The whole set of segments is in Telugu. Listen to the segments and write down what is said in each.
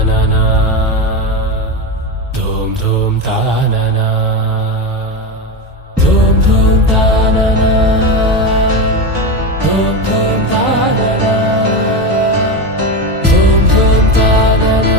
తాననా ధూమ్ ధూమ్ తాననా ధూమ్ ధూమ్ తాననా ధూమ్ ధూమ్ తాననా ధూమ్ ధూమ్ తాననా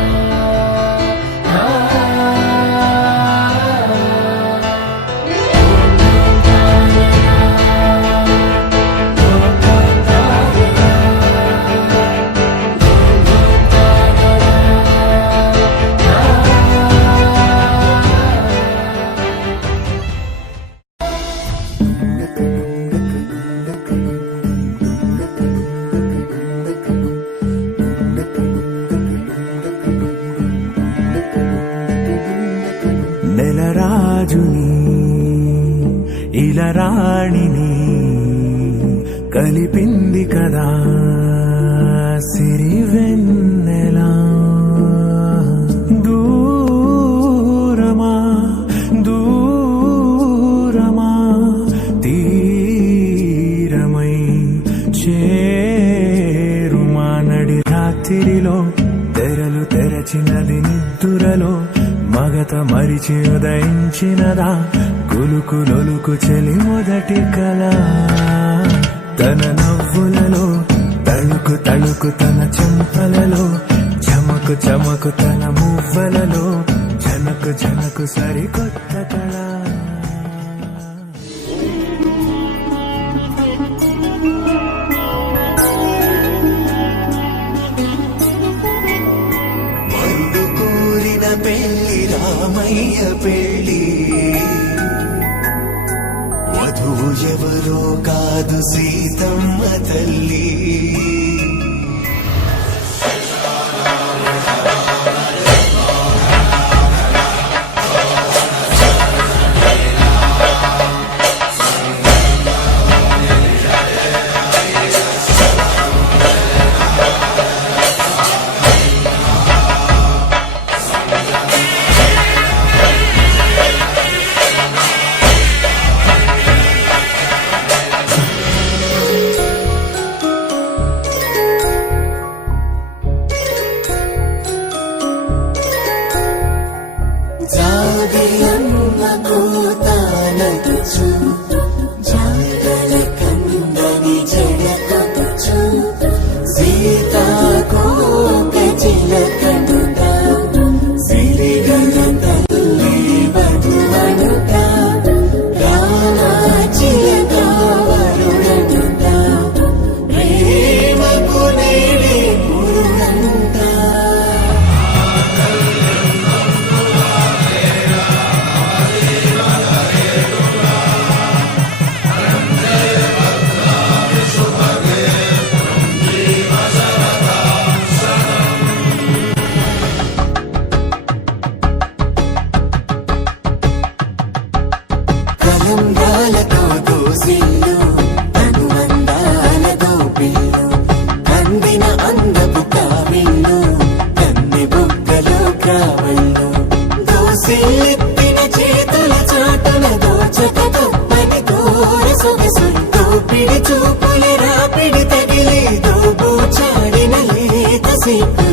నెలరాజుని ఇలరాణిని కలిపింది కదా సిరివెన్నెలా దూరమా దూరమా తీరమై చేరుమా నడి రాత్రిలో తెరలు తెరచినది నిద్దురలో మగత మరిచి ఉదయించినదా కులుకులొలుకు చెలి మొదటి కళ తన నవ్వులలో తళుకు తళుకు తన చెంపలలో చమకు చమకు తన మువ్వలలో జనకు జనకు సరికొత్త కళ పెళ్లి రామయ్య పెళ్లి వధువు ఎవరో కాదు సీతమ్మ తల్లి చూపుల రాపిడి తగిలి దోబూచాడిన లేత సిగ్గు